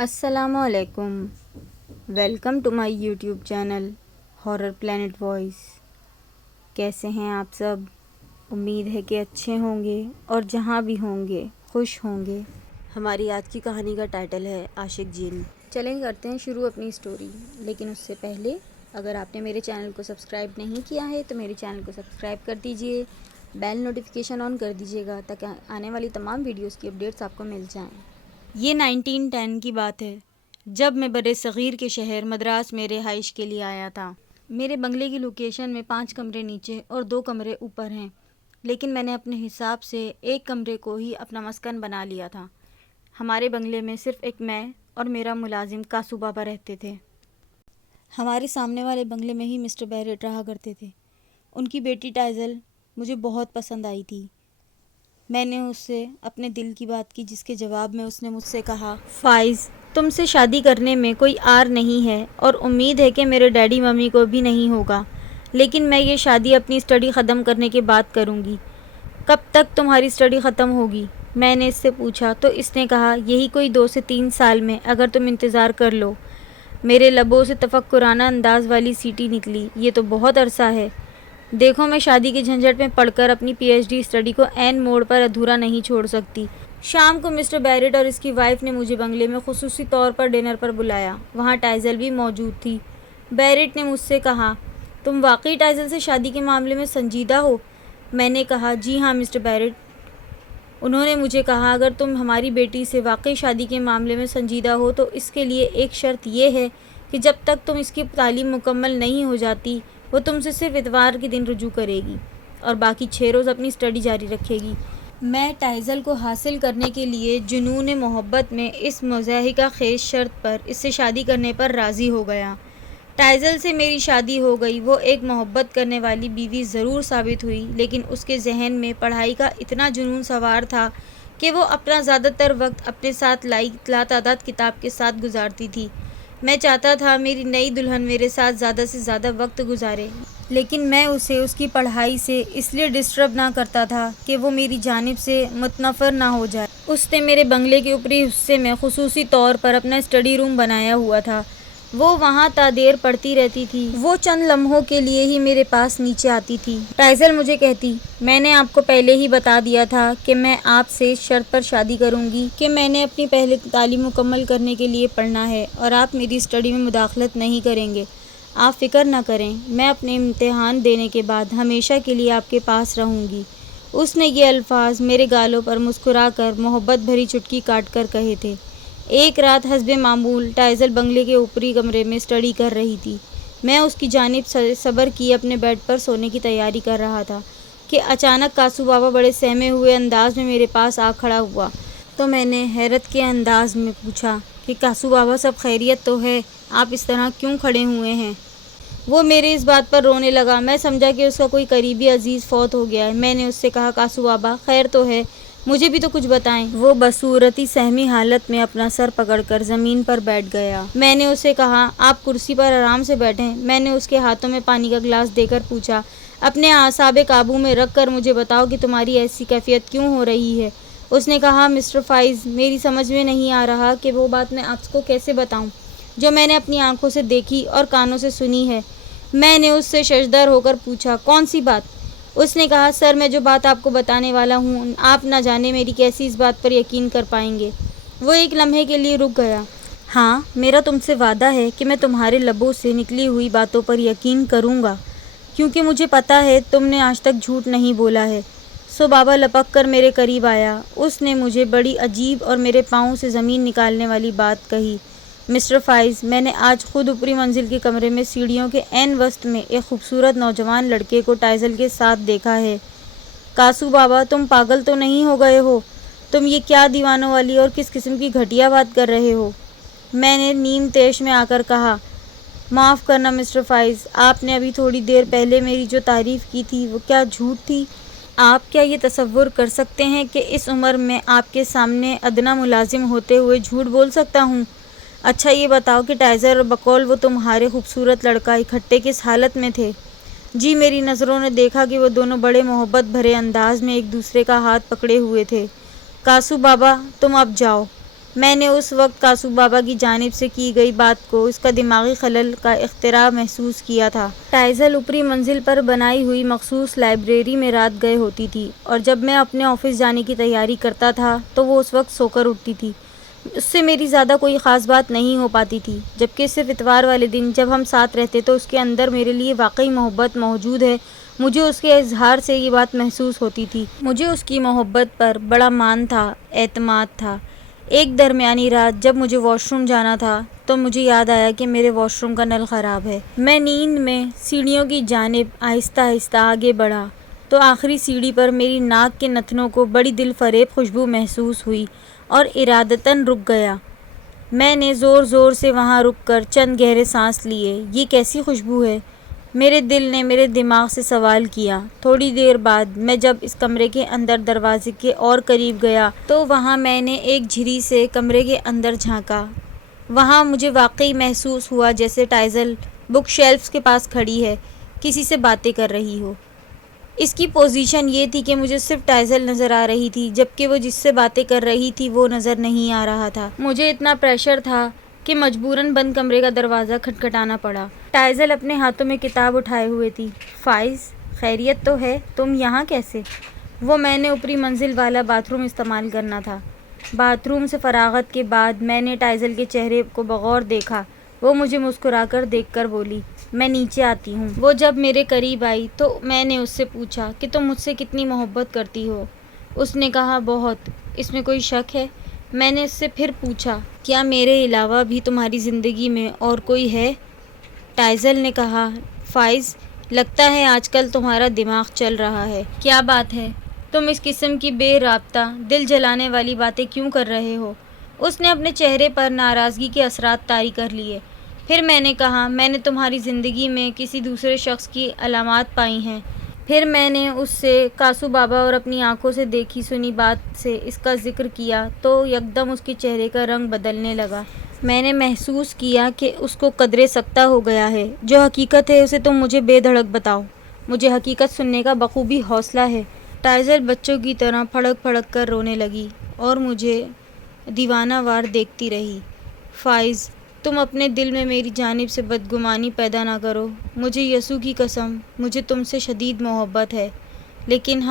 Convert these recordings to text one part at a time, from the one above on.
السلام علیکم، welcome to my YouTube channel horror planet voice. کیسے ہیں آپ سب؟ امید ہے کہ اچھے ہوں گے اور جہاں بھی ہوں گے خوش ہوں گے۔ ہماری آج کی کہانی کا ٹائٹل ہے عاشق جن۔ چلیں کرتے ہیں شروع اپنی سٹوری، لیکن اس سے پہلے اگر آپ نے میرے چینل کو سبسکرائب نہیں کیا ہے تو میرے چینل کو سبسکرائب کر دیجئے، بیل نوٹیفیکیشن آن کر دیجئے گا تاکہ آنے والی تمام ویڈیوز کی اپڈیٹس آپ کو مل جائیں۔ یہ 1910 کی بات ہے، جب میں برِ صغیر کے شہر مدراس میں رہائش کے لیے آیا تھا۔ میرے بنگلے کی لوکیشن میں 5 کمرے نیچے اور 2 کمرے اوپر ہیں، لیکن میں نے اپنے حساب سے ایک کمرے کو ہی اپنا مسکن بنا لیا تھا۔ ہمارے بنگلے میں صرف ایک میں اور میرا ملازم کاسو بابا رہتے تھے۔ ہمارے سامنے والے بنگلے میں ہی مسٹر بیرٹ رہا کرتے تھے۔ ان کی بیٹی ٹائزل مجھے بہت پسند آئی تھی۔ میں نے اس سے اپنے دل کی بات کی، جس کے جواب میں اس نے مجھ سے کہا، فائز، تم سے شادی کرنے میں کوئی عار نہیں ہے اور امید ہے کہ میرے ڈیڈی ممی کو بھی نہیں ہوگا، لیکن میں یہ شادی اپنی اسٹڈی ختم کرنے کے بعد کروں گی۔ کب تک تمہاری اسٹڈی ختم ہوگی؟ میں نے اس سے پوچھا تو اس نے کہا، یہی کوئی 2 سے 3 سال میں، اگر تم انتظار کر لو۔ میرے لبوں سے تفکرانہ انداز والی سیٹی نکلی، یہ تو بہت عرصہ ہے۔ دیکھو، میں شادی کے جھنجھٹ میں پڑھ کر اپنی پی ایچ ڈی اسٹڈی کو عین موڑ پر ادھورا نہیں چھوڑ سکتی۔ شام کو مسٹر بیرٹ اور اس کی وائف نے مجھے بنگلے میں خصوصی طور پر ڈنر پر بلایا۔ وہاں ٹائزل بھی موجود تھی۔ بیرٹ نے مجھ سے کہا، تم واقعی ٹائزل سے شادی کے معاملے میں سنجیدہ ہو؟ میں نے کہا، جی ہاں مسٹر بیرٹ۔ انہوں نے مجھے کہا، اگر تم ہماری بیٹی سے واقعی شادی کے معاملے میں سنجیدہ ہو تو اس کے لیے ایک شرط یہ ہے کہ جب تک تم اس کی تعلیم مکمل نہیں ہو جاتی، وہ تم سے صرف اتوار کے دن رجوع کرے گی اور باقی 6 روز اپنی اسٹڈی جاری رکھے گی۔ میں ٹائزل کو حاصل کرنے کے لیے جنون محبت میں اس مضحکہ خیز شرط پر اس سے شادی کرنے پر راضی ہو گیا۔ ٹائزل سے میری شادی ہو گئی۔ وہ ایک محبت کرنے والی بیوی ضرور ثابت ہوئی، لیکن اس کے ذہن میں پڑھائی کا اتنا جنون سوار تھا کہ وہ اپنا زیادہ تر وقت اپنے ساتھ لائی لاتعداد کتاب کے ساتھ گزارتی تھی۔ میں چاہتا تھا میری نئی دلہن میرے ساتھ زیادہ سے زیادہ وقت گزارے، لیکن میں اسے اس کی پڑھائی سے اس لیے ڈسٹرب نہ کرتا تھا کہ وہ میری جانب سے متنفر نہ ہو جائے۔ اس نے میرے بنگلے کے اوپری حصے میں خصوصی طور پر اپنا اسٹڈی روم بنایا ہوا تھا۔ وہ وہاں تا دیر پڑھتی رہتی تھی۔ وہ چند لمحوں کے لیے ہی میرے پاس نیچے آتی تھی۔ ٹائزل مجھے کہتی، میں نے آپ کو پہلے ہی بتا دیا تھا کہ میں آپ سے اس شرط پر شادی کروں گی کہ میں نے اپنی پہلے تعلیم مکمل کرنے کے لیے پڑھنا ہے اور آپ میری اسٹڈی میں مداخلت نہیں کریں گے۔ آپ فکر نہ کریں، میں اپنے امتحان دینے کے بعد ہمیشہ کے لیے آپ کے پاس رہوں گی۔ اس نے یہ الفاظ میرے گالوں پر مسکرا کر محبت بھری چٹکی کاٹ کر کہے تھے۔ ایک رات حسب معمول ٹائزل بنگلے کے اوپری کمرے میں اسٹڈی کر رہی تھی۔ میں اس کی جانب صبر کیے اپنے بیڈ پر سونے کی تیاری کر رہا تھا کہ اچانک کاسو بابا بڑے سہمے ہوئے انداز میں میرے پاس آ کھڑا ہوا۔ تو میں نے حیرت کے انداز میں پوچھا کہ کاسو بابا، سب خیریت تو ہے؟ آپ اس طرح کیوں کھڑے ہوئے ہیں؟ وہ میرے اس بات پر رونے لگا۔ میں سمجھا کہ اس کا کوئی قریبی عزیز فوت ہو گیا ہے۔ میں نے اس سے کہا، کاسو بابا، خیر تو ہے؟ مجھے بھی تو کچھ بتائیں۔ وہ بصورتی سہمی حالت میں اپنا سر پکڑ کر زمین پر بیٹھ گیا۔ میں نے اسے کہا، آپ کرسی پر آرام سے بیٹھیں۔ میں نے اس کے ہاتھوں میں پانی کا گلاس دے کر پوچھا، اپنے اعصاب قابو میں رکھ کر مجھے بتاؤ کہ تمہاری ایسی کیفیت کیوں ہو رہی ہے؟ اس نے کہا، مسٹر فائز، میری سمجھ میں نہیں آ رہا کہ وہ بات میں آپ کو کیسے بتاؤں جو میں نے اپنی آنکھوں سے دیکھی اور کانوں سے سنی ہے۔ میں نے اس سے ششدر ہو کر پوچھا، کون سی بات؟ اس نے کہا، سر، میں جو بات آپ کو بتانے والا ہوں، آپ نہ جانے میری کیسی اس بات پر یقین کر پائیں گے۔ وہ ایک لمحے کے لیے رک گیا۔ ہاں، میرا تم سے وعدہ ہے کہ میں تمہارے لبوں سے نکلی ہوئی باتوں پر یقین کروں گا، کیونکہ مجھے پتا ہے تم نے آج تک جھوٹ نہیں بولا ہے۔ سو بابا لپک کر میرے قریب آیا۔ اس نے مجھے بڑی عجیب اور میرے پاؤں سے زمین نکالنے والی بات کہی، مسٹر فائز، میں نے آج خود اوپری منزل کے کمرے میں سیڑھیوں کے عین وسط میں ایک خوبصورت نوجوان لڑکے کو ٹائزل کے ساتھ دیکھا ہے۔ کاسو بابا، تم پاگل تو نہیں ہو گئے ہو؟ تم یہ کیا دیوانوں والی اور کس قسم کی گھٹیا بات کر رہے ہو؟ میں نے نیم تیش میں آ کر کہا، معاف کرنا مسٹر فائز، آپ نے ابھی تھوڑی دیر پہلے میری جو تعریف کی تھی وہ کیا جھوٹ تھی؟ آپ کیا یہ تصور کر سکتے ہیں کہ اس عمر میں آپ کے سامنے ادنیٰ ملازم ہوتے ہوئے جھوٹ بول سکتا ہوں؟ اچھا یہ بتاؤ کہ ٹائزل اور بقول وہ تمہارے خوبصورت لڑکا اکٹھے کس حالت میں تھے؟ جی، میری نظروں نے دیکھا کہ وہ دونوں بڑے محبت بھرے انداز میں ایک دوسرے کا ہاتھ پکڑے ہوئے تھے۔ کاسو بابا، تم اب جاؤ۔ میں نے اس وقت کاسو بابا کی جانب سے کی گئی بات کو اس کا دماغی خلل کا اختراع محسوس کیا تھا۔ ٹائزل اوپری منزل پر بنائی ہوئی مخصوص لائبریری میں رات گئے ہوتی تھی اور جب میں اپنے آفس جانے کی تیاری کرتا تھا تو وہ اس وقت سو کر اٹھتی تھی۔ اس سے میری زیادہ کوئی خاص بات نہیں ہو پاتی تھی، جبکہ صرف اتوار والے دن جب ہم ساتھ رہتے تو اس کے اندر میرے لیے واقعی محبت موجود ہے۔ مجھے اس کے اظہار سے یہ بات محسوس ہوتی تھی۔ مجھے اس کی محبت پر بڑا مان تھا، اعتماد تھا۔ ایک درمیانی رات جب مجھے واش روم جانا تھا تو مجھے یاد آیا کہ میرے واش روم کا نل خراب ہے۔ میں نیند میں سیڑھیوں کی جانب آہستہ آہستہ آگے بڑھا تو آخری سیڑھی پر میری ناک کے نتنوں کو بڑی دل فریب خوشبو محسوس ہوئی اور ارادتاً رک گیا۔ میں نے زور زور سے وہاں رک کر چند گہرے سانس لیے۔ یہ کیسی خوشبو ہے؟ میرے دل نے میرے دماغ سے سوال کیا۔ تھوڑی دیر بعد میں جب اس کمرے کے اندر دروازے کے اور قریب گیا تو وہاں میں نے ایک جھری سے کمرے کے اندر جھانکا۔ وہاں مجھے واقعی محسوس ہوا جیسے ٹائزل بک شیلفز کے پاس کھڑی ہے، کسی سے باتیں کر رہی ہو۔ اس کی پوزیشن یہ تھی کہ مجھے صرف ٹائزل نظر آ رہی تھی، جبکہ وہ جس سے باتیں کر رہی تھی وہ نظر نہیں آ رہا تھا۔ مجھے اتنا پریشر تھا کہ مجبوراً بند کمرے کا دروازہ کھٹکھٹانا پڑا۔ ٹائزل اپنے ہاتھوں میں کتاب اٹھائے ہوئے تھی۔ فائز، خیریت تو ہے؟ تم یہاں کیسے؟ وہ میں نے اوپری منزل والا باتھ روم استعمال کرنا تھا۔ باتھ روم سے فراغت کے بعد میں نے ٹائزل کے چہرے کو بغور دیکھا۔ وہ مجھے مسکرا کر دیکھ کر بولی، میں نیچے آتی ہوں۔ وہ جب میرے قریب آئی تو میں نے اس سے پوچھا کہ تم مجھ سے کتنی محبت کرتی ہو؟ اس نے کہا، بہت۔ اس میں کوئی شک ہے؟ میں نے اس سے پھر پوچھا، کیا میرے علاوہ بھی تمہاری زندگی میں اور کوئی ہے؟ ٹائزل نے کہا، فائز، لگتا ہے آج کل تمہارا دماغ چل رہا ہے۔ کیا بات ہے؟ تم اس قسم کی بے رابطہ، دل جلانے والی باتیں کیوں کر رہے ہو؟ اس نے اپنے چہرے پر ناراضگی کے اثرات طاری کر لیے۔ پھر میں نے کہا، میں نے تمہاری زندگی میں کسی دوسرے شخص کی علامات پائی ہیں۔ پھر میں نے اس سے کاسو بابا اور اپنی آنکھوں سے دیکھی سنی بات سے اس کا ذکر کیا تو یکدم اس کے چہرے کا رنگ بدلنے لگا۔ میں نے محسوس کیا کہ اس کو قدرے سکتہ ہو گیا ہے۔ جو حقیقت ہے اسے تم مجھے بے دھڑک بتاؤ۔ مجھے حقیقت سننے کا بخوبی حوصلہ ہے۔ ٹائزل بچوں کی طرح پھڑک پھڑک کر رونے لگی اور مجھے دیوانہ وار دیکھتی رہی۔ فائز، تم اپنے دل میں میری جانب سے بدگمانی پیدا نہ کرو۔ مجھے یسوع کی قسم، مجھے تم سے شدید محبت ہے۔ لیکن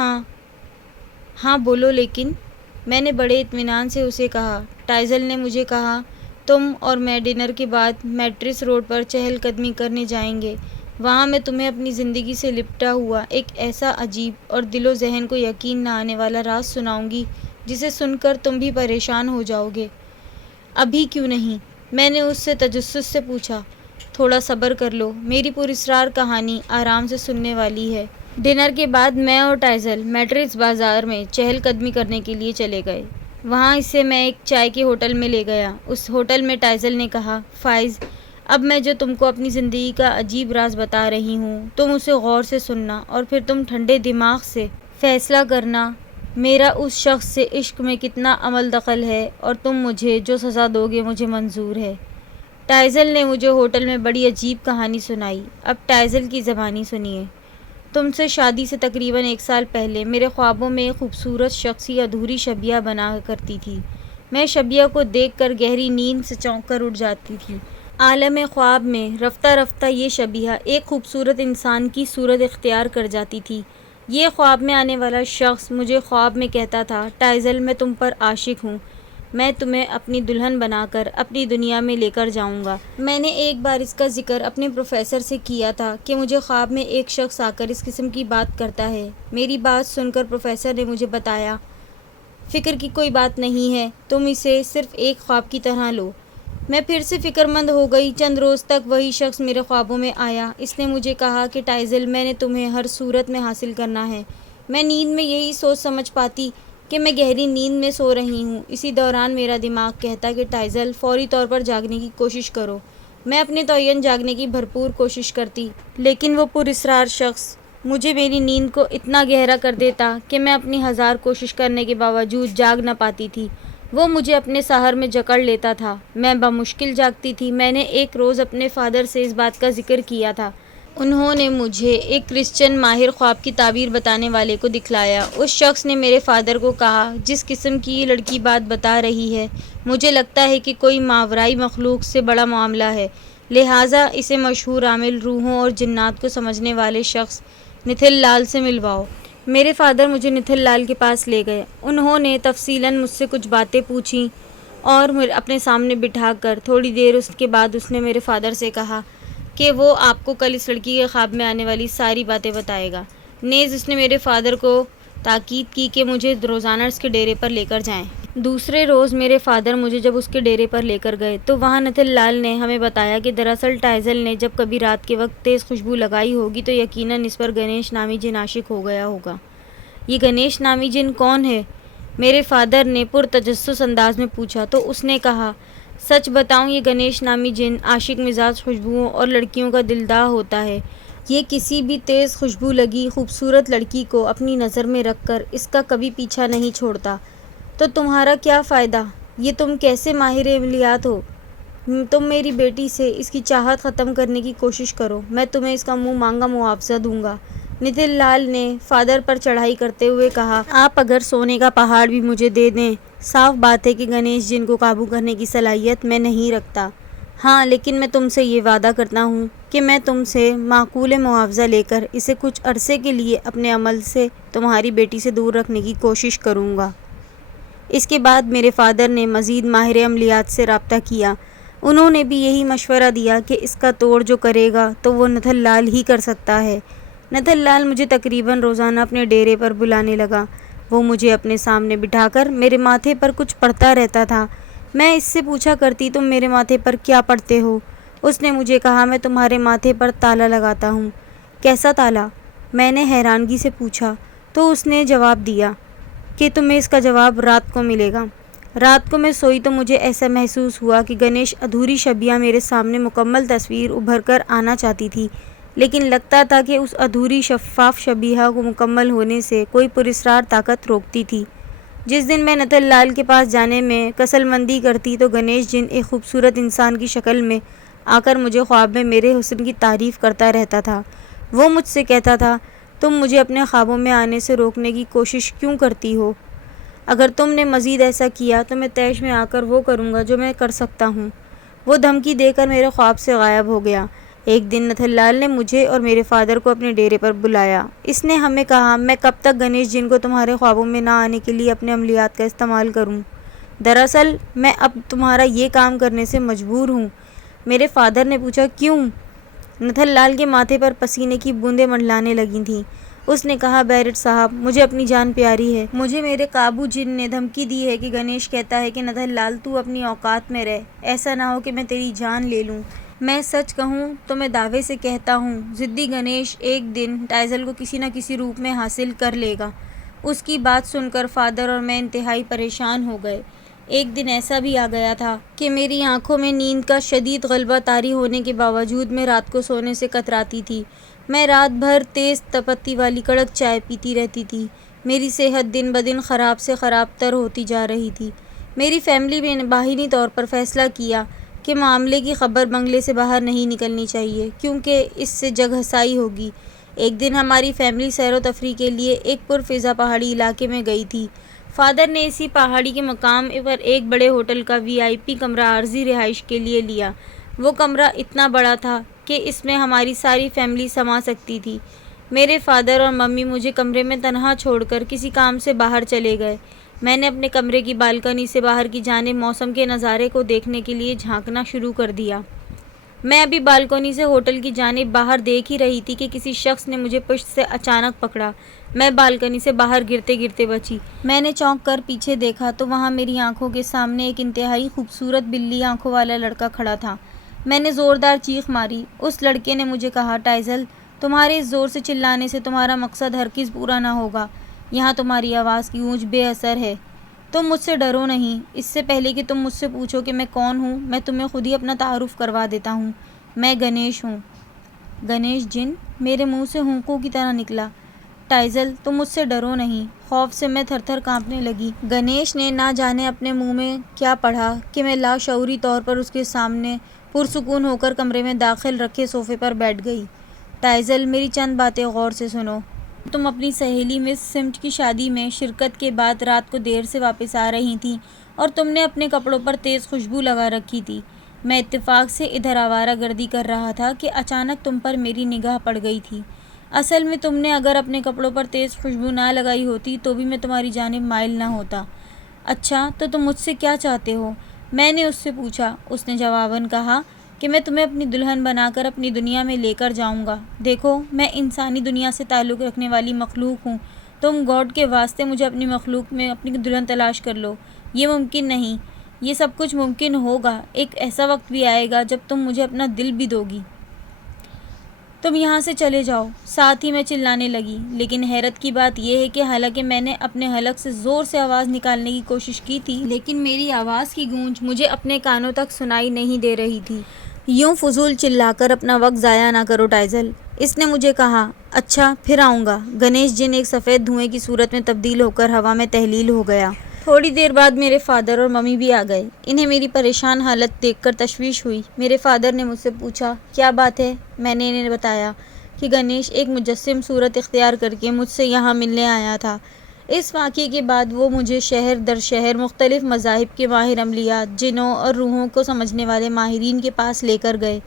ہاں بولو لیکن، میں نے بڑے اطمینان سے اسے کہا۔ ٹائزل نے مجھے کہا، تم اور میں ڈنر کے بعد میٹرس روڈ پر چہل قدمی کرنے جائیں گے۔ وہاں میں تمہیں اپنی زندگی سے لپٹا ہوا ایک ایسا عجیب اور دل و ذہن کو یقین نہ آنے والا راز سناؤں گی جسے سن کر تم بھی پریشان ہو جاؤ گے۔ ابھی کیوں نہیں؟ میں نے اس سے تجسس سے پوچھا۔ تھوڑا صبر کر لو، میری پراسرار کہانی آرام سے سننے والی ہے۔ ڈنر کے بعد میں اور ٹائزل میٹرس بازار میں چہل قدمی کرنے کے لیے چلے گئے۔ وہاں اسے میں ایک چائے کے ہوٹل میں لے گیا۔ اس ہوٹل میں ٹائزل نے کہا، فائز، اب میں جو تم کو اپنی زندگی کا عجیب راز بتا رہی ہوں، تم اسے غور سے سننا اور پھر تم ٹھنڈے دماغ سے فیصلہ کرنا میرا اس شخص سے عشق میں کتنا عمل دخل ہے اور تم مجھے جو سزا دو گے مجھے منظور ہے۔ ٹائزل نے مجھے ہوٹل میں بڑی عجیب کہانی سنائی۔ اب ٹائزل کی زبانی سنیے۔ تم سے شادی سے تقریباً 1 سال پہلے میرے خوابوں میں ایک خوبصورت شخصی ادھوری شبیہ بنا کرتی تھی۔ میں شبیہ کو دیکھ کر گہری نیند سے چونک کر اٹھ جاتی تھی۔ عالم خواب میں رفتہ رفتہ یہ شبیہ ایک خوبصورت انسان کی صورت اختیار کر جاتی تھی۔ یہ خواب میں آنے والا شخص مجھے خواب میں کہتا تھا، ٹائزل، میں تم پر عاشق ہوں، میں تمہیں اپنی دلہن بنا کر اپنی دنیا میں لے کر جاؤں گا۔ میں نے ایک بار اس کا ذکر اپنے پروفیسر سے کیا تھا کہ مجھے خواب میں ایک شخص آ کر اس قسم کی بات کرتا ہے۔ میری بات سن کر پروفیسر نے مجھے بتایا، فکر کی کوئی بات نہیں ہے، تم اسے صرف ایک خواب کی طرح لو۔ میں پھر سے فکر مند ہو گئی۔ چند روز تک وہی شخص میرے خوابوں میں آیا۔ اس نے مجھے کہا کہ ٹائزل، میں نے تمہیں ہر صورت میں حاصل کرنا ہے۔ میں نیند میں یہی سوچ سمجھ پاتی کہ میں گہری نیند میں سو رہی ہوں۔ اسی دوران میرا دماغ کہتا کہ ٹائزل، فوری طور پر جاگنے کی کوشش کرو۔ میں اپنے تعین جاگنے کی بھرپور کوشش کرتی، لیکن وہ پراسرار شخص مجھے میری نیند کو اتنا گہرا کر دیتا کہ میں اپنی 1000 کوشش کرنے کے باوجود جاگ نہ پاتی تھی۔ وہ مجھے اپنے سحر میں جکڑ لیتا تھا۔ میں بمشکل جاگتی تھی۔ میں نے ایک روز اپنے فادر سے اس بات کا ذکر کیا تھا۔ انہوں نے مجھے ایک کرسچن ماہر خواب کی تعبیر بتانے والے کو دکھلایا۔ اس شخص نے میرے فادر کو کہا، جس قسم کی یہ لڑکی بات بتا رہی ہے، مجھے لگتا ہے کہ کوئی ماورائی مخلوق سے بڑا معاملہ ہے، لہٰذا اسے مشہور عامل روحوں اور جنات کو سمجھنے والے شخص نتھن لال سے ملواؤ۔ میرے فادر مجھے نتھن لال کے پاس لے گئے۔ انہوں نے تفصیلاً مجھ سے کچھ باتیں پوچھیں اور اپنے سامنے بٹھا کر تھوڑی دیر اس کے بعد اس نے میرے فادر سے کہا کہ وہ آپ کو کل اس لڑکی کے خواب میں آنے والی ساری باتیں بتائے گا۔ نیز اس نے میرے فادر کو تاکید کی کہ مجھے روزانہ اس کے ڈیرے پر لے کر جائیں۔ دوسرے روز میرے فادر مجھے جب اس کے ڈیرے پر لے کر گئے تو وہاں نتھن لال نے ہمیں بتایا کہ دراصل ٹائزل نے جب کبھی رات کے وقت تیز خوشبو لگائی ہوگی تو یقیناً اس پر گنیش نامی جن عاشق ہو گیا ہوگا۔ یہ گنیش نامی جن کون ہے؟ میرے فادر نے پرتجسس انداز میں پوچھا تو اس نے کہا، سچ بتاؤں یہ گنیش نامی جن عاشق مزاج خوشبوؤں اور لڑکیوں کا دلداع ہوتا ہے۔ یہ کسی بھی تیز خوشبو لگی خوبصورت لڑکی کو اپنی نظر میں رکھ کر اس کا کبھی پیچھا نہیں چھوڑتا۔ تو تمہارا کیا فائدہ؟ یہ تم کیسے ماہر عملیات ہو؟ تم میری بیٹی سے اس کی چاہت ختم کرنے کی کوشش کرو، میں تمہیں اس کا منہ مانگا معاوضہ دوں گا۔ نتھن لال نے فادر پر چڑھائی کرتے ہوئے کہا، آپ اگر سونے کا پہاڑ بھی مجھے دے دیں، صاف بات ہے کہ گنیش جن کو قابو کرنے کی صلاحیت میں نہیں رکھتا۔ ہاں، لیکن میں تم سے یہ وعدہ کرتا ہوں کہ میں تم سے معقول معاوضہ لے کر اسے کچھ عرصے کے لیے اپنے عمل سے تمہاری بیٹی سے دور رکھنے کی کوشش کروں گا۔ اس کے بعد میرے فادر نے مزید ماہر عملیات سے رابطہ کیا۔ انہوں نے بھی یہی مشورہ دیا کہ اس کا توڑ جو کرے گا تو وہ نتھن لال ہی کر سکتا ہے۔ نتھن لال مجھے تقریباً روزانہ اپنے ڈیرے پر بلانے لگا۔ وہ مجھے اپنے سامنے بٹھا کر میرے ماتھے پر کچھ پڑھتا رہتا تھا۔ میں اس سے پوچھا کرتی، تم میرے ماتھے پر کیا پڑھتے ہو؟ اس نے مجھے کہا، میں تمہارے ماتھے پر تالا لگاتا ہوں۔ کیسا تالا؟ میں نے حیرانگی سے پوچھا تو اس نے جواب دیا کہ تمہیں اس کا جواب رات کو ملے گا۔ رات کو میں سوئی تو مجھے ایسا محسوس ہوا کہ گنیش ادھوری شبیہ میرے سامنے مکمل تصویر ابھر کر آنا چاہتی تھی، لیکن لگتا تھا کہ اس ادھوری شفاف شبیہ کو مکمل ہونے سے کوئی پراسرار طاقت روکتی تھی۔ جس دن میں نتھن لال کے پاس جانے میں کسل مندی کرتی تو گنیش جن ایک خوبصورت انسان کی شکل میں آ کر مجھے خواب میں میرے حسن کی تعریف کرتا رہتا تھا۔ وہ مجھ سے کہتا تھا، تم مجھے اپنے خوابوں میں آنے سے روکنے کی کوشش کیوں کرتی ہو؟ اگر تم نے مزید ایسا کیا تو میں طیش میں آ کر وہ کروں گا جو میں کر سکتا ہوں۔ وہ دھمکی دے کر میرے خواب سے غائب ہو گیا۔ ایک دن نتھن لال نے مجھے اور میرے فادر کو اپنے ڈیرے پر بلایا۔ اس نے ہمیں کہا، میں کب تک گنیش جن کو تمہارے خوابوں میں نہ آنے کے لیے اپنے عملیات کا استعمال کروں؟ دراصل میں اب تمہارا یہ کام کرنے سے مجبور ہوں۔ میرے فادر نے پوچھا، کیوں؟ نتھن لال کے ماتھے پر پسینے کی بوندیں منڈلانے لگی تھیں۔ اس نے کہا، بیرٹ صاحب، مجھے اپنی جان پیاری ہے۔ مجھے میرے قابو جن نے دھمکی دی ہے کہ گنیش کہتا ہے کہ نتھن لال تو اپنی اوقات میں رہ، ایسا نہ ہو کہ میں تیری جان لے لوں۔ میں سچ کہوں تو میں دعوے سے کہتا ہوں، ضدی گنیش ایک دن ٹائزل کو کسی نہ کسی روپ میں حاصل کر لے گا۔ اس کی بات سن کر فادر اور میں انتہائی پریشان ہو گئے۔ ایک دن ایسا بھی آ گیا تھا کہ میری آنکھوں میں نیند کا شدید غلبہ طاری ہونے کے باوجود میں رات کو سونے سے کتراتی تھی۔ میں رات بھر تیز تپتی والی کڑک چائے پیتی رہتی تھی۔ میری صحت دن بدن خراب سے خراب تر ہوتی جا رہی تھی۔ میری فیملی نے باہمی طور پر فیصلہ کیا کہ معاملے کی خبر بنگلے سے باہر نہیں نکلنی چاہیے، کیونکہ اس سے جگ ہسائی ہوگی۔ ایک دن ہماری فیملی سیر و تفریح کے لیے ایک پرفضا پہاڑی علاقے میں گئی تھی۔ فادر نے اسی پہاڑی کے مقام پر ایک بڑے ہوٹل کا VIP کمرہ عارضی رہائش کے لیے لیا۔ وہ کمرہ اتنا بڑا تھا کہ اس میں ہماری ساری فیملی سما سکتی تھی۔ میرے فادر اور ممی مجھے کمرے میں تنہا چھوڑ کر کسی کام سے باہر چلے گئے۔ میں نے اپنے کمرے کی بالکنی سے باہر کی جانب موسم کے نظارے کو دیکھنے کے لیے جھانکنا شروع کر دیا۔ میں ابھی بالکنی سے ہوٹل کی جانب باہر دیکھ ہی رہی تھی کہ کسی شخص نے مجھے پشت سے اچانک پکڑا۔ میں بالکنی سے باہر گرتے گرتے بچی۔ میں نے چونک کر پیچھے دیکھا تو وہاں میری آنکھوں کے سامنے ایک انتہائی خوبصورت بلی آنکھوں والا لڑکا کھڑا تھا۔ میں نے زوردار چیخ ماری۔ اس لڑکے نے مجھے کہا، ٹائزل، تمہارے اس زور سے چلانے سے تمہارا مقصد ہرگز پورا نہ ہوگا۔ یہاں تمہاری آواز کی گونج بے اثر ہے۔ تم مجھ سے ڈرو نہیں۔ اس سے پہلے کہ تم مجھ سے پوچھو کہ میں کون ہوں، میں تمہیں خود ہی اپنا تعارف کروا دیتا ہوں۔ میں گنیش ہوں۔ گنیش جن؟ میرے منہ سے ہونکوں کی طرح نکلا۔ ٹائزل، تم مجھ سے ڈرو نہیں۔ خوف سے میں تھر تھر کانپنے لگی۔ گنیش نے نہ جانے اپنے منہ میں کیا پڑھا کہ میں لاشعوری طور پر اس کے سامنے پرسکون ہو کر کمرے میں داخل رکھے صوفے پر بیٹھ گئی۔ تائزل، میری چند باتیں غور سے سنو۔ تم اپنی سہیلی مس سمٹ کی شادی میں شرکت کے بعد رات کو دیر سے واپس آ رہی تھیں اور تم نے اپنے کپڑوں پر تیز خوشبو لگا رکھی تھی۔ میں اتفاق سے ادھر آوارہ گردی کر رہا تھا کہ اچانک تم پر میری نگاہ پڑ گئی تھی۔ اصل میں تم نے اگر اپنے کپڑوں پر تیز خوشبو نہ لگائی ہوتی تو بھی میں تمہاری جانب مائل نہ ہوتا۔ اچھا، تو تم مجھ سے کیا چاہتے ہو؟ میں نے اس سے پوچھا۔ اس نے جواباً کہا کہ میں تمہیں اپنی دلہن بنا کر اپنی دنیا میں لے کر جاؤں گا۔ دیکھو، میں انسانی دنیا سے تعلق رکھنے والی مخلوق ہوں۔ تم گاڈ کے واسطے مجھے اپنی مخلوق میں اپنی دلہن تلاش کر لو۔ یہ ممکن نہیں۔ یہ سب کچھ ممکن ہوگا، ایک ایسا وقت بھی آئے گا جب تم مجھے اپنا دل بھی دو گی۔ تم یہاں سے چلے جاؤ۔ ساتھ ہی میں چلانے لگی، لیکن حیرت کی بات یہ ہے کہ حالانکہ میں نے اپنے حلق سے زور سے آواز نکالنے کی کوشش کی تھی، لیکن میری آواز کی گونج مجھے اپنے کانوں تک سنائی نہیں دے رہی تھی۔ یوں فضول چلا کر اپنا وقت ضائع نہ کرو ٹائزل، اس نے مجھے کہا۔ اچھا، پھر آؤں گا۔ گنیش جن ایک سفید دھوئیں کی صورت میں تبدیل ہو کر ہوا میں تحلیل ہو گیا۔ تھوڑی دیر بعد میرے فادر اور ممی بھی آ گئے۔ انہیں میری پریشان حالت دیکھ کر تشویش ہوئی۔ میرے فادر نے مجھ سے پوچھا، کیا بات ہے؟ میں نے انہیں بتایا کہ گنیش ایک مجسم صورت اختیار کر کے مجھ سے یہاں ملنے آیا تھا۔ اس واقعے کے بعد وہ مجھے شہر در شہر مختلف مذاہب کے ماہر عملیات، جنوں اور روحوں کو سمجھنے والے ماہرین کے پاس لے کر گئے۔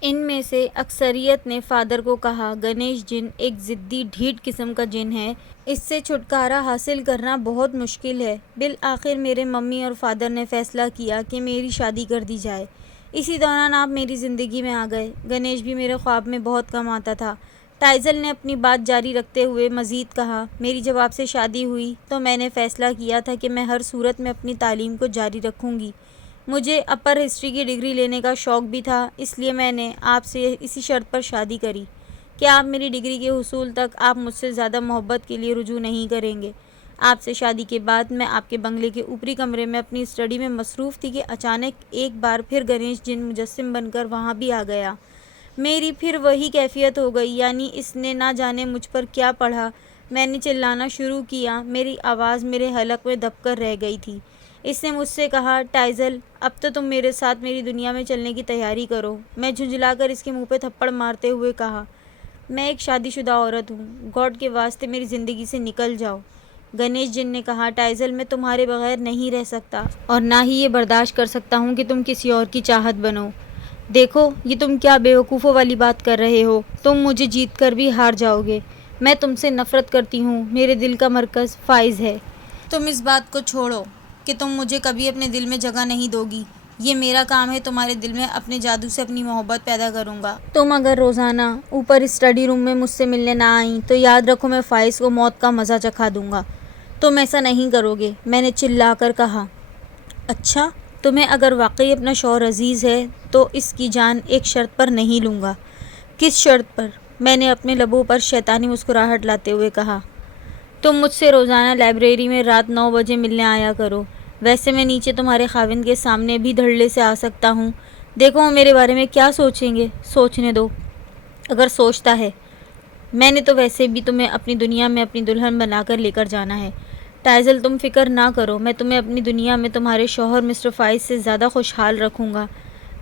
ان میں سے اکثریت نے فادر کو کہا، گنیش جن ایک ضدی ڈھیٹ قسم کا جن ہے، اس سے چھٹکارا حاصل کرنا بہت مشکل ہے۔ بالآخر میرے ممی اور فادر نے فیصلہ کیا کہ میری شادی کر دی جائے۔ اسی دوران آپ میری زندگی میں آ گئے۔ گنیش بھی میرے خواب میں بہت کم آتا تھا۔ ٹائزل نے اپنی بات جاری رکھتے ہوئے مزید کہا، میری جب آپ سے شادی ہوئی تو میں نے فیصلہ کیا تھا کہ میں ہر صورت میں اپنی تعلیم کو جاری رکھوں گی۔ مجھے اپر ہسٹری کی ڈگری لینے کا شوق بھی تھا، اس لیے میں نے آپ سے اسی شرط پر شادی کری کہ آپ میری ڈگری کے حصول تک آپ مجھ سے زیادہ محبت کے لیے رجوع نہیں کریں گے۔ آپ سے شادی کے بعد میں آپ کے بنگلے کے اوپری کمرے میں اپنی اسٹڈی میں مصروف تھی کہ اچانک ایک بار پھر گنیش جن مجسم بن کر وہاں بھی آ گیا۔ میری پھر وہی کیفیت ہو گئی، یعنی اس نے نہ جانے مجھ پر کیا پڑھا۔ میں نے چلانا شروع کیا، میری آواز میرے حلق میں دب کر رہ گئی تھی۔ اس نے مجھ سے کہا، ٹائزل، اب تو تم میرے ساتھ میری دنیا میں چلنے کی تیاری کرو۔ میں جھنجھلا کر اس کے منہ پہ تھپڑ مارتے ہوئے کہا، میں ایک شادی شدہ عورت ہوں، گاڈ کے واسطے میری زندگی سے نکل جاؤ۔ گنیش جن نے کہا، ٹائزل، میں تمہارے بغیر نہیں رہ سکتا اور نہ ہی یہ برداشت کر سکتا ہوں کہ تم کسی اور کی چاہت بنو۔ دیکھو، یہ تم کیا بیوقوفوں والی بات کر رہے ہو، تم مجھے جیت کر بھی ہار جاؤ گے۔ میں تم سے نفرت کرتی ہوں، میرے دل کا مرکز فائز ہے۔ تم اس بات کو چھوڑو کہ تم مجھے کبھی اپنے دل میں جگہ نہیں دو گی۔ یہ میرا کام ہے، تمہارے دل میں اپنے جادو سے اپنی محبت پیدا کروں گا۔ تم اگر روزانہ اوپر اسٹڈی روم میں مجھ سے ملنے نہ آئیں تو یاد رکھو میں فائز کو موت کا مزہ چکھا دوں گا۔ تم ایسا نہیں کرو گے، میں نے چلا کر کہا۔ اچھا، تمہیں اگر واقعی اپنا شوہر عزیز ہے تو اس کی جان ایک شرط پر نہیں لوں گا۔ کس شرط پر؟ میں نے اپنے لبوں پر شیطانی مسکراہٹ لاتے ہوئے کہا، تم مجھ سے روزانہ لائبریری میں رات 9 بجے ملنے آیا کرو۔ ویسے میں نیچے تمہارے خاوند کے سامنے بھی دھڑلے سے آ سکتا ہوں۔ دیکھو وہ میرے بارے میں کیا سوچیں گے، سوچنے دو، اگر سوچتا ہے۔ میں نے تو ویسے بھی تمہیں اپنی دنیا میں اپنی دلہن بنا کر لے کر جانا ہے۔ ٹائزل، تم فکر نہ کرو، میں تمہیں اپنی دنیا میں تمہارے شوہر مسٹر فائز سے زیادہ خوشحال رکھوں گا۔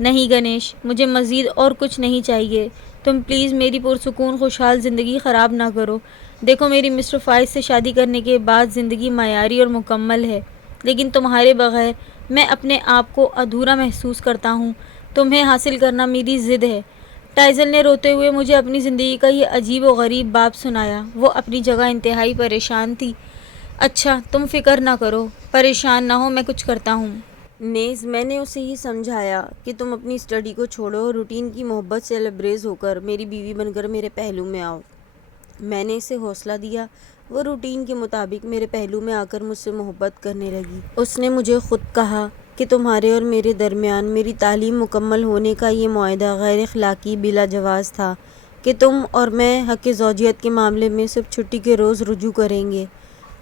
نہیں گنیش، مجھے مزید اور کچھ نہیں چاہیے۔ تم پلیز میری پرسکون خوشحال زندگی خراب نہ کرو۔ دیکھو، میری مسٹر فائز سے شادی کرنے کے بعد زندگی معیاری اور مکمل ہے، لیکن تمہارے بغیر میں اپنے آپ کو ادھورا محسوس کرتا ہوں۔ تمہیں حاصل کرنا میری ضد ہے۔ ٹائزل نے روتے ہوئے مجھے اپنی زندگی کا یہ عجیب و غریب باب سنایا۔ وہ اپنی جگہ انتہائی پریشان تھی۔ اچھا، تم فکر نہ کرو، پریشان نہ ہو، میں کچھ کرتا ہوں۔ نیز میں نے اسے یہ سمجھایا کہ تم اپنی اسٹڈی کو چھوڑو اور روٹین کی محبت سے لبریز ہو کر میری بیوی بن کر میرے پہلو میں آؤ۔ میں نے اسے حوصلہ دیا۔ وہ روٹین کے مطابق میرے پہلو میں آ کر مجھ سے محبت کرنے لگی۔ اس نے مجھے خود کہا کہ تمہارے اور میرے درمیان میری تعلیم مکمل ہونے کا یہ معاہدہ غیر اخلاقی بلا جواز تھا کہ تم اور میں حق زوجیت کے معاملے میں صرف چھٹی کے روز رجوع کریں گے۔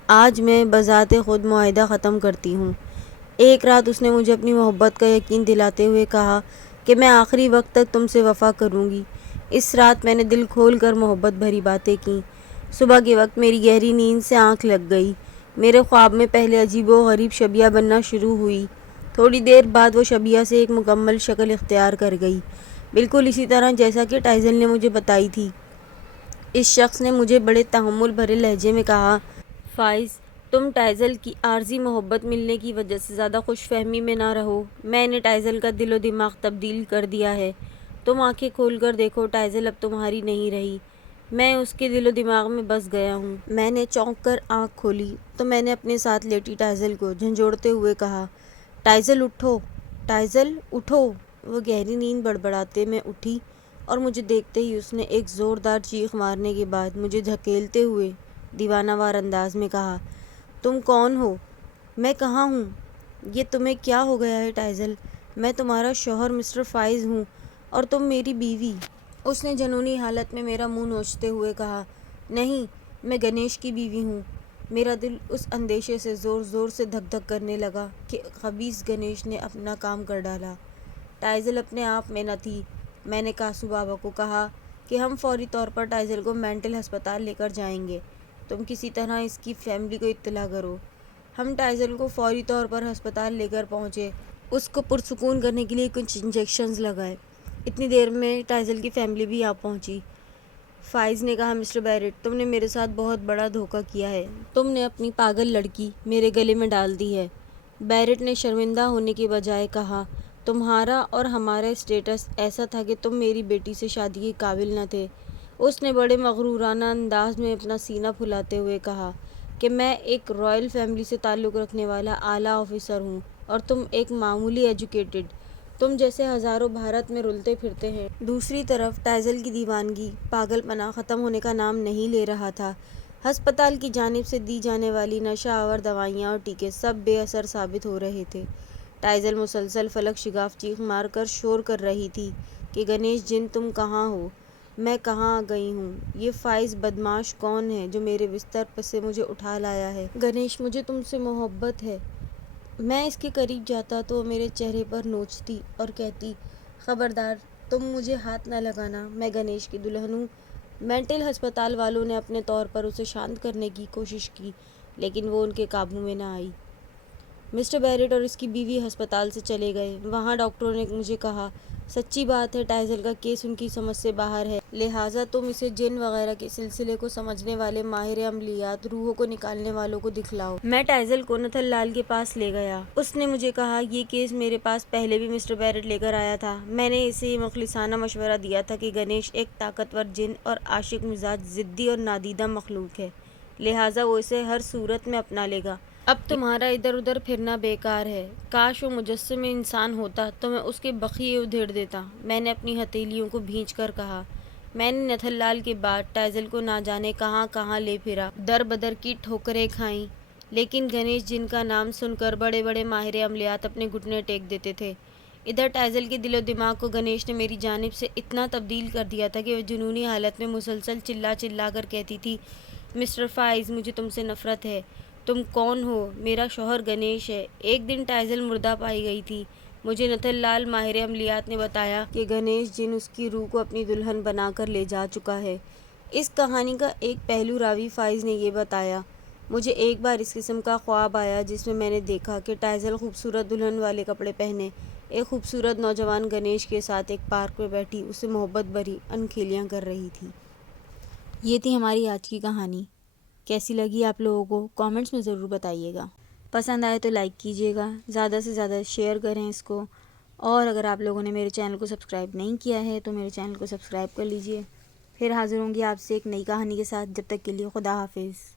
آج میں بذات خود معاہدہ ختم کرتی ہوں۔ ایک رات اس نے مجھے اپنی محبت کا یقین دلاتے ہوئے کہا کہ میں آخری وقت تک تم سے وفا کروں گی۔ اس رات میں نے دل کھول کر محبت بھری باتیں کیں۔ صبح کے وقت میری گہری نیند سے آنکھ لگ گئی۔ میرے خواب میں پہلے عجیب و غریب شبیہ بننا شروع ہوئی۔ تھوڑی دیر بعد وہ شبیہ سے ایک مکمل شکل اختیار کر گئی۔ بالکل اسی طرح جیسا کہ ٹائزل نے مجھے بتائی تھی۔ اس شخص نے مجھے بڑے تحمل بھرے لہجے میں کہا، فائز، تم ٹائزل کی عارضی محبت ملنے کی وجہ سے زیادہ خوش فہمی میں نہ رہو۔ میں نے ٹائزل کا دل و دماغ تبدیل کر دیا ہے۔ تم آنکھیں کھول کر دیکھو، ٹائزل اب تمہاری نہیں رہی۔ میں اس کے دل و دماغ میں بس گیا ہوں۔ میں نے چونک کر آنکھ کھولی تو میں نے اپنے ساتھ لیٹی ٹائزل کو جھنجھوڑتے ہوئے کہا، ٹائزل اٹھو، ٹائزل اٹھو۔ وہ گہری نیند بڑبڑاتے میں اٹھی اور مجھے دیکھتے ہی اس نے ایک زوردار چیخ مارنے کے بعد مجھے دھکیلتے ہوئے دیوانہ وار انداز میں کہا، تم کون ہو؟ میں کہاں ہوں؟ یہ تمہیں کیا ہو گیا ہے ٹائزل؟ میں تمہارا شوہر مسٹر فائز ہوں اور تم میری بیوی۔ اس نے جنونی حالت میں میرا منہ نوچتے ہوئے کہا، نہیں، میں گنیش کی بیوی ہوں۔ میرا دل اس اندیشے سے زور زور سے دھک دھک کرنے لگا کہ خبیث گنیش نے اپنا کام کر ڈالا۔ ٹائزل اپنے آپ میں نہ تھی۔ میں نے کاسو بابا کو کہا کہ ہم فوری طور پر ٹائزل کو مینٹل ہسپتال لے کر جائیں گے۔ تم کسی طرح اس کی فیملی کو اطلاع کرو۔ ہم ٹائزل کو فوری طور پر ہسپتال لے کر پہنچے، اس کو پرسکون کرنے کے لیے کچھ انجیکشنز لگائے۔ اتنی دیر میں ٹائزل کی فیملی بھی آ پہنچی۔ فائز نے کہا، مسٹر بیرٹ، تم نے میرے ساتھ بہت بڑا دھوکہ کیا ہے۔ تم نے اپنی پاگل لڑکی میرے گلے میں ڈال دی ہے۔ بیرٹ نے شرمندہ ہونے کے بجائے کہا، تمہارا اور ہمارا اسٹیٹس ایسا تھا کہ تم میری بیٹی سے شادی کے قابل نہ تھے۔ اس نے بڑے مغرورانہ انداز میں اپنا سینہ پھلاتے ہوئے کہا کہ میں ایک رائل فیملی سے تعلق رکھنے والا اعلیٰ آفیسر ہوں اور تم ایک معمولی ایجوکیٹڈ، تم جیسے ہزاروں بھارت میں رلتے پھرتے ہیں۔ دوسری طرف ٹائزل کی دیوانگی، پاگل پنا ختم ہونے کا نام نہیں لے رہا تھا۔ ہسپتال کی جانب سے دی جانے والی نشہ آور دوائیاں اور ٹیکے سب بے اثر ثابت ہو رہے تھے۔ ٹائزل مسلسل فلک شگاف چیخ مار کر شور کر رہی تھی کہ گنیش جن، تم کہاں ہو؟ میں کہاں گئی ہوں؟ یہ فائز بدمعاش کون ہے جو میرے بستر سے مجھے اٹھا لایا ہے؟ گنیش، مجھے تم سے محبت ہے۔ میں اس کے قریب جاتا تو وہ میرے چہرے پر نوچتی اور کہتی، خبردار، تم مجھے ہاتھ نہ لگانا، میں گنیش کی دلہن ہوں۔ مینٹل ہسپتال والوں نے اپنے طور پر اسے شانت کرنے کی کوشش کی لیکن وہ ان کے قابو میں نہ آئی۔ مسٹر بیرٹ اور اس کی بیوی ہسپتال سے چلے گئے۔ وہاں ڈاکٹروں نے مجھے کہا، سچی بات ہے، ٹائزل کا کیس ان کی سمجھ سے باہر ہے، لہٰذا تم اسے جن وغیرہ کے سلسلے کو سمجھنے والے ماہر عملیات، روحوں کو نکالنے والوں کو دکھلاؤ۔ میں ٹائزل کو نتھن لال کے پاس لے گیا۔ اس نے مجھے کہا، یہ کیس میرے پاس پہلے بھی مسٹر بیرٹ لے کر آیا تھا۔ میں نے اسے یہ مخلصانہ مشورہ دیا تھا کہ گنیش ایک طاقتور جن اور عاشق مزاج، ضدی اور نادیدہ مخلوق ہے، لہٰذا وہ اسے ہر صورت میں اپنا لے گا۔ اب تمہارا ادھر ادھر پھرنا بیکار ہے۔ کاش وہ مجسم انسان ہوتا تو میں اس کے بخیے ادھیڑ دیتا، میں نے اپنی ہتھیلیوں کو بھینچ کر کہا۔ میں نے نتھن لال کے بعد ٹائزل کو نہ جانے کہاں کہاں لے پھرا، در بدر کی ٹھوکریں کھائیں، لیکن گنیش جن کا نام سن کر بڑے بڑے ماہر عملیات اپنے گھٹنے ٹیک دیتے تھے۔ ادھر ٹائزل کے دل و دماغ کو گنیش نے میری جانب سے اتنا تبدیل کر دیا تھا کہ وہ جنونی حالت میں مسلسل چلا چلا کر کہتی تھی، مسٹر فائز، مجھے تم سے نفرت ہے۔ تم کون ہو؟ میرا شوہر گنیش ہے۔ ایک دن ٹائزل مردہ پائی گئی تھی۔ مجھے نتھن لال ماہر عملیات نے بتایا کہ گنیش جن اس کی روح کو اپنی دلہن بنا کر لے جا چکا ہے۔ اس کہانی کا ایک پہلو راوی فائز نے یہ بتایا، مجھے ایک بار اس قسم کا خواب آیا جس میں میں نے دیکھا کہ ٹائزل خوبصورت دلہن والے کپڑے پہنے ایک خوبصورت نوجوان گنیش کے ساتھ ایک پارک میں بیٹھی اسے محبت بھری انکھیلیاں کر رہی تھی۔ یہ تھی ہماری آج کی کہانی۔ کیسی لگی آپ لوگوں کو کامنٹس میں ضرور بتائیے گا۔ پسند آئے تو لائک کیجیے گا، زیادہ سے زیادہ شیئر کریں اس کو، اور اگر آپ لوگوں نے میرے چینل کو سبسکرائب نہیں کیا ہے تو میرے چینل کو سبسکرائب کر لیجیے۔ پھر حاضر ہوں گی آپ سے ایک نئی کہانی کے ساتھ، جب تک کے لیے خدا حافظ۔